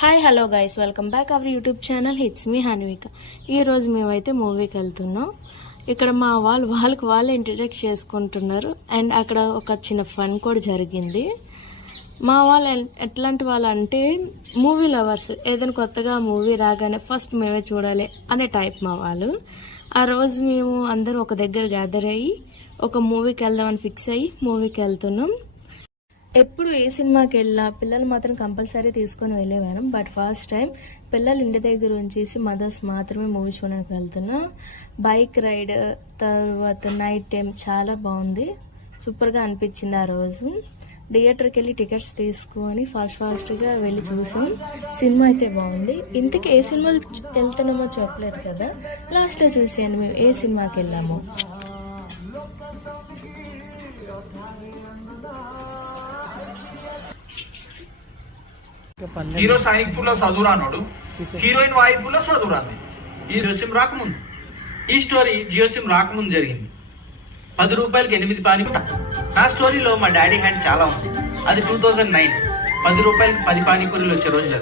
Hi hello guys, welcome back our YouTube channel. It's me Hanvika. ఈరోజు మేమైతే మూవీకి వెళ్తున్నాం. ఇక్కడ మా వాళ్ళకి వాళ్ళే ఇంట్రడక్ట్ చేసుకుంటున్నారు. అండ్ అక్కడ ఒక చిన్న ఫన్ కూడా జరిగింది. మా వాళ్ళు ఎట్లాంటి వాళ్ళు అంటే మూవీ లవర్స్. ఏదైనా కొత్తగా మూవీ రాగానే ఫస్ట్ మేమే చూడాలి అనే టైప్ మా వాళ్ళు. ఆ రోజు మేము అందరూ ఒక దగ్గర గ్యాదర్ అయ్యి ఒక మూవీకి వెళ్దామని ఫిక్స్ అయ్యి మూవీకి వెళ్తున్నాం. ఎప్పుడు ఏ సినిమాకి వెళ్ళినా పిల్లలు మాత్రం కంపల్సరీ తీసుకొని వెళ్ళేవాళ్ళం. బట్ ఫస్ట్ టైం పిల్లలు ఇంటి దగ్గర ఉంచేసి మదర్స్ మాత్రమే మూవీ చూడడానికి వెళ్తున్నా. బైక్ రైడ్ తర్వాత నైట్ టైం చాలా బాగుంది, సూపర్గా అనిపించింది. ఆ రోజు థియేటర్కి వెళ్ళి టికెట్స్ తీసుకొని ఫాస్ట్గా వెళ్ళి చూసాం. సినిమా అయితే బాగుంది. ఇంతకీ ఏ సినిమా వెళ్తున్నామో చెప్పలేదు కదా, లాస్ట్లో చూసాను మేము ఏ సినిమాకి వెళ్ళామో. Hero సైనిక్పూర్లో చదువురానోడు, heroine వాయిపూర్లో చదువురాంది. ఈ జియో సిమ్ రాకముందు ఈ స్టోరీ జియో సిమ్ రాకముందు జరిగింది. 10 రూపాయలకి 8 పానీపూరి. నా స్టోరీలో మా డాడీ హ్యాండ్ చాలా ఉంది. అది 2009. 10 రూపాయలకి 10 పానీపూరీలు వచ్చే రోజులు.